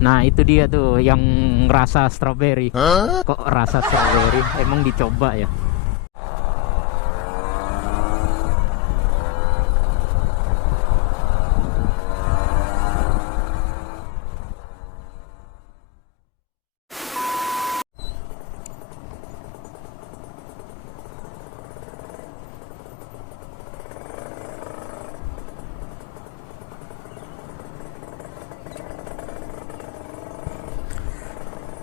Nah itu dia tuh yang rasa strawberry. Kok rasa strawberry? Emang dicoba ya?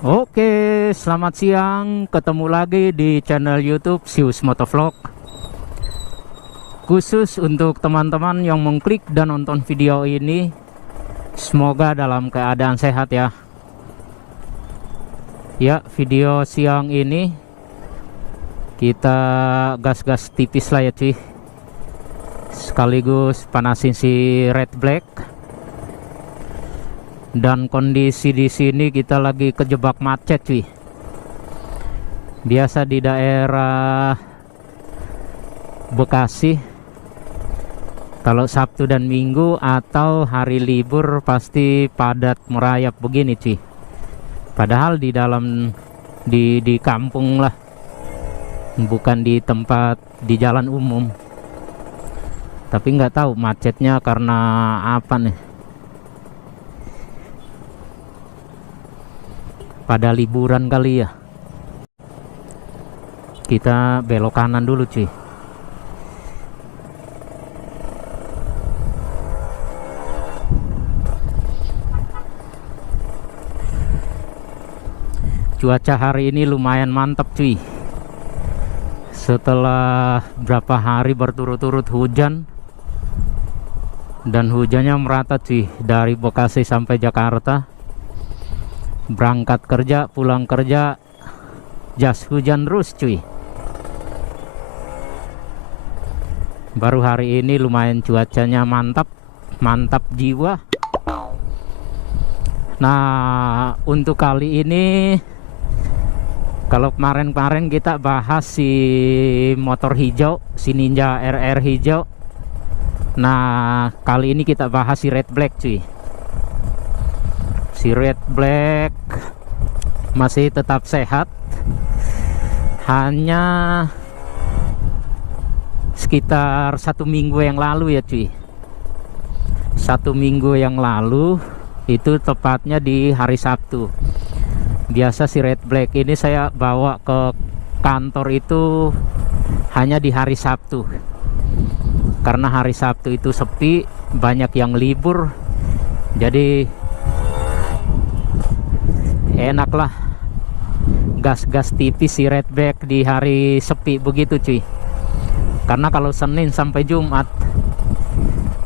Oke, selamat siang. Ketemu lagi di channel YouTube Sius Motovlog. Khusus untuk teman-teman yang mengklik dan nonton video ini, semoga dalam keadaan sehat ya. Ya, video siang ini kita gas-gas tipis lah ya cuy. Sekaligus panasin si red black. Dan kondisi di sini kita lagi kejebak macet cuy. Biasa di daerah Bekasi kalau Sabtu dan Minggu atau hari libur pasti padat merayap begini cuy. Padahal di dalam di kampung lah, bukan di tempat di jalan umum. Tapi nggak tahu macetnya karena apa nih. Pada liburan kali ya. Kita belok kanan dulu cuy. Cuaca hari ini lumayan mantap cuy. Setelah berapa hari berturut-turut hujan, dan hujannya merata cuy dari Bekasi sampai Jakarta. Berangkat kerja, pulang kerja, jas hujan terus cuy. Baru hari ini lumayan cuacanya mantap, mantap jiwa. Nah, untuk kali ini, kalau kemarin-kemarin kita bahas si motor hijau, si Ninja RR hijau. Nah, kali ini kita bahas si red black cuy. Si red black masih tetap sehat, hanya sekitar 1 minggu yang lalu ya cuy. 1 minggu yang lalu, itu tepatnya di hari Sabtu. Biasa si red black ini saya bawa ke kantor itu hanya di hari Sabtu, karena hari Sabtu itu sepi, banyak yang libur. Jadi enak lah gas-gas tipis si red black di hari sepi begitu cuy. Karena kalau Senin sampai Jumat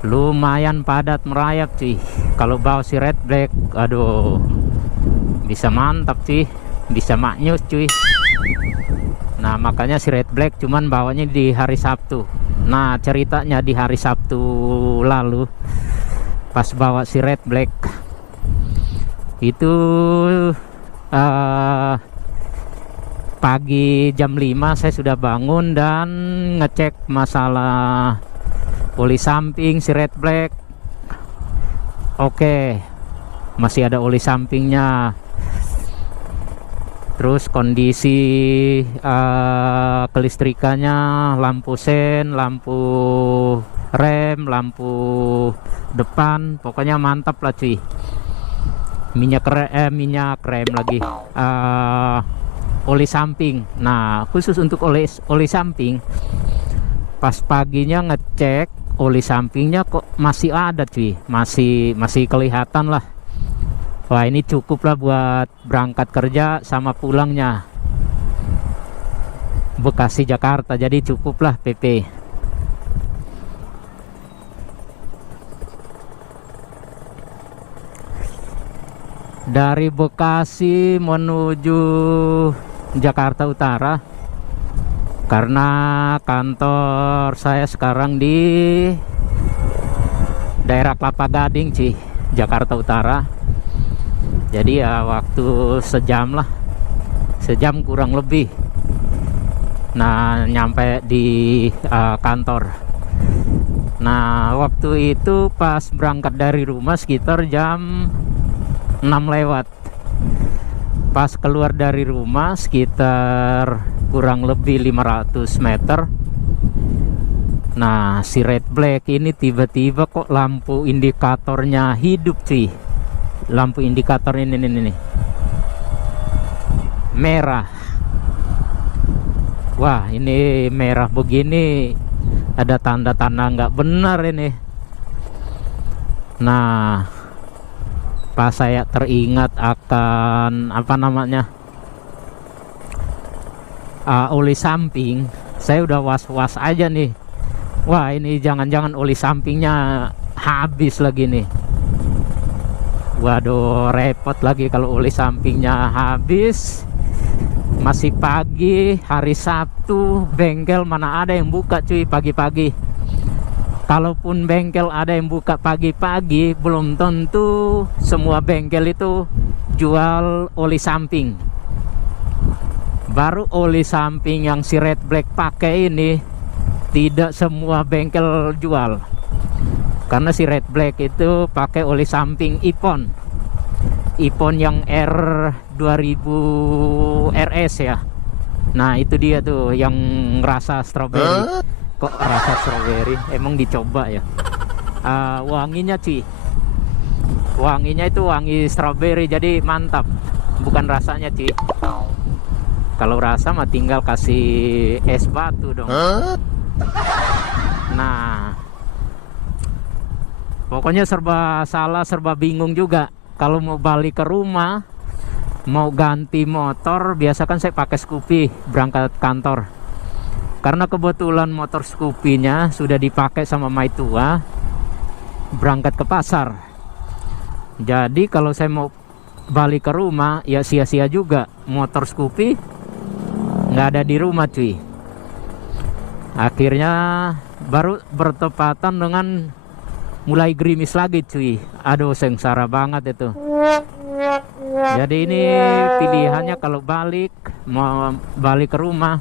lumayan padat merayap cuy. Kalau bawa si red black, aduh, bisa mantap cuy, bisa maknyus cuy. Nah makanya si red black cuman bawanya di hari Sabtu. Nah ceritanya di hari Sabtu lalu, pas bawa si red black itu pagi jam 5 saya sudah bangun dan ngecek masalah oli samping si red black. Oke, masih ada oli sampingnya. Terus kondisi kelistrikannya, lampu sen, lampu rem, lampu depan, pokoknya mantap lah cuy. Minyak rem lagi, oli samping. Nah khusus untuk oli samping, pas paginya ngecek oli sampingnya kok masih ada cuy, masih kelihatan lah. Wah ini cukup lah buat berangkat kerja sama pulangnya Bekasi Jakarta, jadi cukup lah PP. Dari Bekasi menuju Jakarta Utara, karena kantor saya sekarang di daerah Kelapa Gading cuy, Jakarta Utara. Jadi ya waktu sejam lah, sejam kurang lebih. Nah nyampe di kantor. Nah waktu itu pas berangkat dari rumah sekitar jam 6 lewat. Pas keluar dari rumah sekitar kurang lebih 500 meter. Nah, si red black ini tiba-tiba kok lampu indikatornya hidup cuy. Lampu indikator ini merah. Wah, ini merah begini ada tanda-tanda nggak benar ini. Nah, pas saya teringat akan apa namanya, oli samping, saya udah was-was aja nih. Wah, ini jangan-jangan oli sampingnya habis lagi nih. Waduh, repot lagi kalau oli sampingnya habis. Masih pagi, hari Sabtu, bengkel mana ada yang buka cuy pagi-pagi. Kalaupun bengkel ada yang buka pagi-pagi, belum tentu semua bengkel itu jual oli samping. Baru oli samping yang si red black pakai ini tidak semua bengkel jual. Karena si red black itu pakai oli samping Ippon. Ippon yang R2000 RS ya. Nah, itu dia tuh yang rasa strawberry. Kok rasa strawberry? Emang dicoba ya. Wanginya cuy, wanginya itu wangi strawberry, jadi mantap. Bukan rasanya cuy. Kalau rasa mah tinggal kasih es batu dong. Nah, pokoknya serba salah, serba bingung juga. Kalau mau balik ke rumah, mau ganti motor, biasa kan saya pakai Scoopy berangkat kantor. Karena kebetulan motor Scoopy-nya sudah dipakai sama Maitua berangkat ke pasar. Jadi kalau saya mau balik ke rumah ya sia-sia juga, motor Scoopy nggak ada di rumah cuy. Akhirnya baru bertepatan dengan mulai gerimis lagi cuy. Aduh, sengsara banget itu. Jadi ini pilihannya kalau mau balik ke rumah,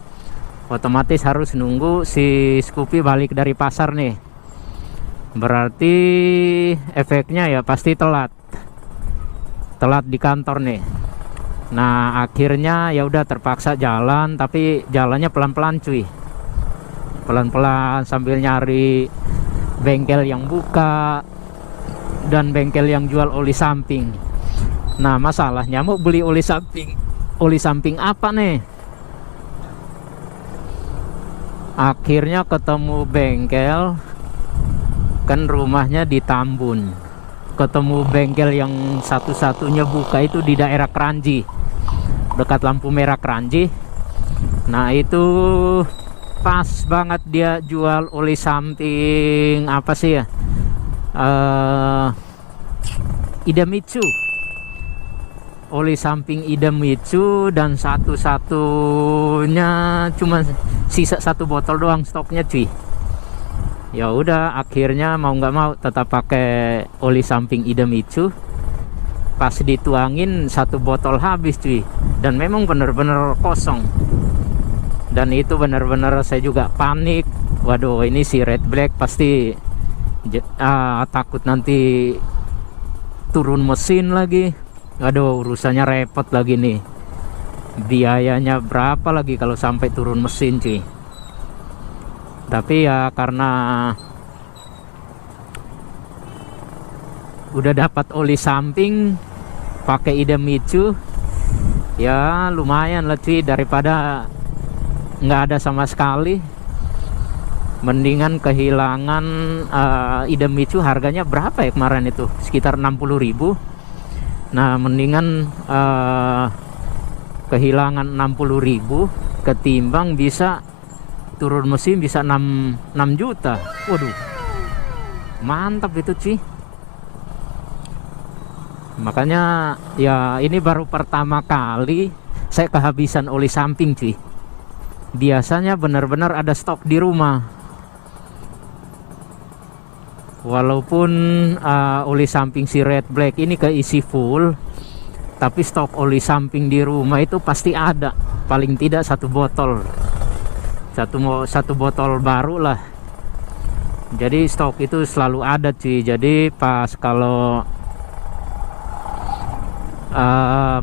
otomatis harus nunggu si Scoopy balik dari pasar nih. Berarti efeknya ya pasti telat di kantor nih. Nah, akhirnya ya udah terpaksa jalan, tapi jalannya pelan-pelan cuy. Pelan-pelan sambil nyari bengkel yang buka dan bengkel yang jual oli samping. Nah, masalahnya mau beli oli samping apa nih? Akhirnya ketemu bengkel, kan rumahnya di Tambun. Ketemu bengkel yang satu-satunya buka itu di daerah Kranji, dekat lampu merah Kranji. Nah, itu pas banget dia jual oli samping apa sih ya, Idemitsu, oli samping Idemitsu, dan satu-satunya cuma sisa 1 botol doang stoknya cuy. Ya udah, akhirnya mau nggak mau tetap pakai oli samping Idemitsu. Pas dituangin 1 botol habis cuy, dan memang bener-bener kosong. Dan itu benar-benar saya juga panik. Waduh, ini si red black pasti takut nanti turun mesin lagi. Aduh, urusannya repot lagi nih. Biayanya berapa lagi kalau sampai turun mesin cuy. Tapi ya karena udah dapat oli samping pakai Idemitsu, ya lumayan lah cuy, daripada nggak ada sama sekali. Mendingan kehilangan. Idemitsu harganya berapa ya kemarin itu, sekitar 60.000. Nah, mendingan kehilangan 60.000 ketimbang bisa turun mesin bisa 6 juta. Waduh, mantap itu cuy. Makanya ya ini baru pertama kali saya kehabisan oli samping cuy. Biasanya benar-benar ada stok di rumah. Walaupun oli samping si red black ini keisi full, tapi stok oli samping di rumah itu pasti ada, paling tidak 1 botol, satu botol baru lah. Jadi stok itu selalu ada cuy. Jadi pas kalau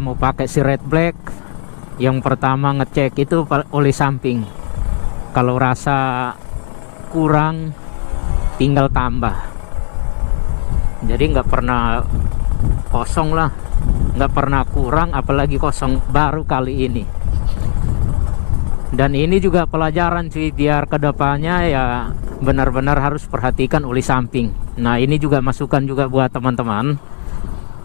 mau pakai si red black, yang pertama ngecek itu oli samping. Kalau rasa kurang tinggal tambah, jadi nggak pernah kosong lah, nggak pernah kurang apalagi kosong, baru kali ini. Dan ini juga pelajaran cuy, biar kedepannya ya benar-benar harus perhatikan oli samping. Nah ini juga masukan juga buat teman-teman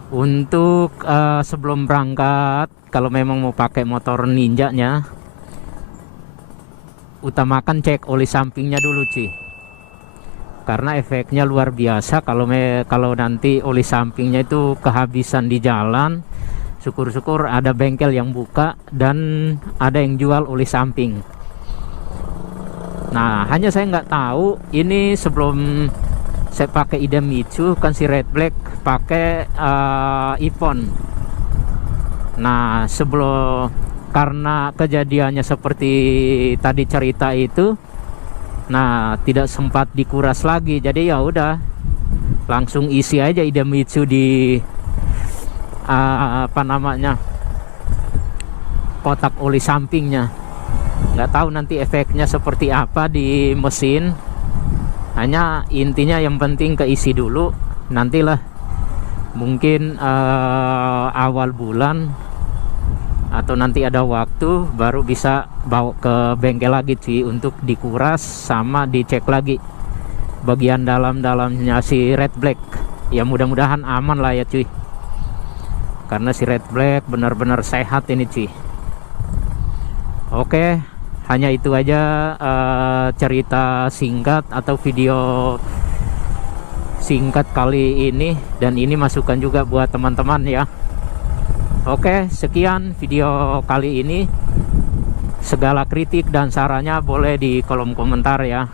untuk sebelum berangkat, kalau memang mau pakai motor ninjanya, utamakan cek oli sampingnya dulu cuy, karena efeknya luar biasa. Kalau nanti oli sampingnya itu kehabisan di jalan, syukur-syukur ada bengkel yang buka dan ada yang jual oli samping. Nah hanya saya nggak tahu ini sebelum saya pakai Idemitsu kan si red black pakai Ippon. Nah sebelum, karena kejadiannya seperti tadi cerita itu, nah tidak sempat dikuras lagi, jadi ya udah langsung isi aja Idemitsu di kotak oli sampingnya. Nggak tahu nanti efeknya seperti apa di mesin, hanya intinya yang penting keisi dulu. Nantilah mungkin awal bulan atau nanti ada waktu baru bisa bawa ke bengkel lagi sih untuk dikuras sama dicek lagi bagian dalamnya si red black. Ya mudah-mudahan aman lah ya cuy, karena si red black benar-benar sehat ini cuy. Oke, hanya itu aja cerita singkat atau video singkat kali ini, dan ini masukan juga buat teman-teman ya. Oke, sekian video kali ini. Segala kritik dan sarannya boleh di kolom komentar ya.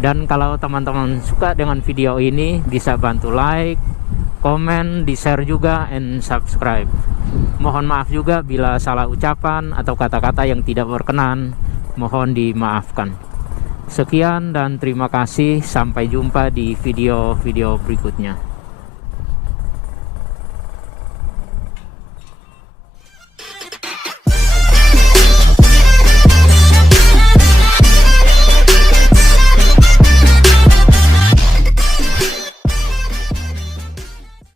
Dan kalau teman-teman suka dengan video ini, bisa bantu like, komen, di share juga, and subscribe. Mohon maaf juga bila salah ucapan atau kata-kata yang tidak berkenan, mohon dimaafkan. Sekian dan terima kasih, sampai jumpa di video-video berikutnya.